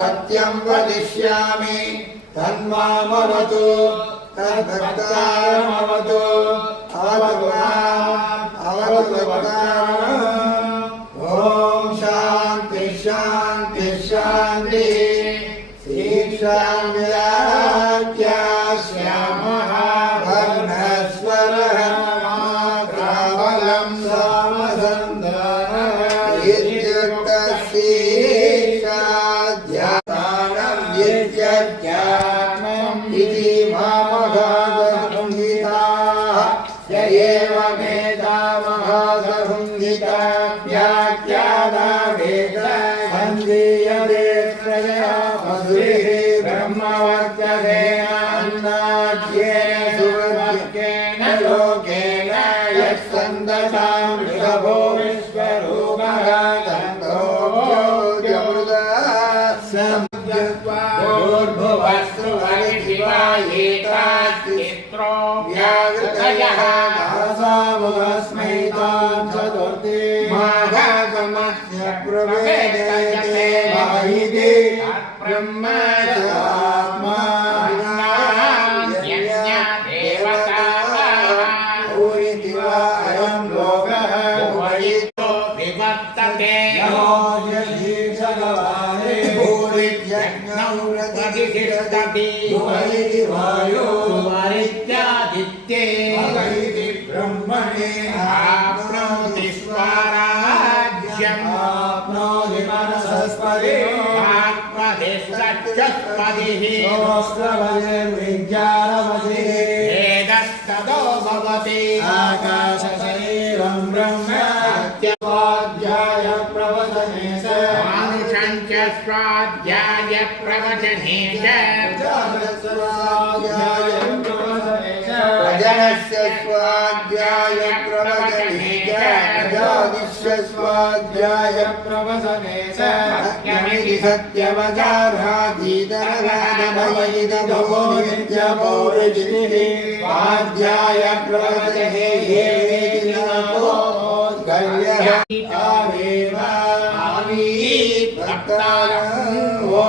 सत्यं वदिष्यामि तन्मामवतु तद्भक्तारमवतु अवतु भक्तारम्। ॐ शान्ति शान्ति शान्ति शीर्षाव्याख्यास्यामः वर्णस्वरः मात्राबलं सामसन्धानम् इत्युक्तशीर्षाध्यात्मं विद्यज्ञानम् इति मामगाधसंहिताः य एवमेतामगाधसंहिता व्याख्याता वेद सन्धीयते प्रजया मधुरिः ब्रह्मवर्चसेन अन्नाद्येन सुवर्गेण लोकेन यत्सन्दतां ऋषभो विश्वरूपः भूर्भुवस्तु हरिशिवायेताचित्रो व्यावृतयः भासामुखस्मै तां चतुर्थी माघसमस्य प्रवेदयते माहिते ब्रह्म चात्मा देवता पूरिति वा अयं लोकः उपयुक्तो विवर्तते भूरित्यग्नौरतिष्ठति वायुरित्यादित्ये ब्रह्मणे आप्नोति स्वराज्यम् आप्नोति मनसस्पतिः आत्मधिष्ठच्चस्पतिः सहस्रवतिर्विज्ञानवतिः वेदस्ततो भवति आकाशशरीरं ब्रह्म स्वाध्याय प्रवचने च मानुषञ्च स्वाध्याय प्रवचने च भजनस्य स्वाध्याय प्रवचने च ज्योतिष्य स्वाध्याय प्रवचने च सत्यमिति सत्यवचाराधीतरगाधमयिदभो नित्यपौरुषिः स्वाध्याय प्रवचने ये वेदिनमो गल्यः आवेव आवी भक्तारम्। ॐ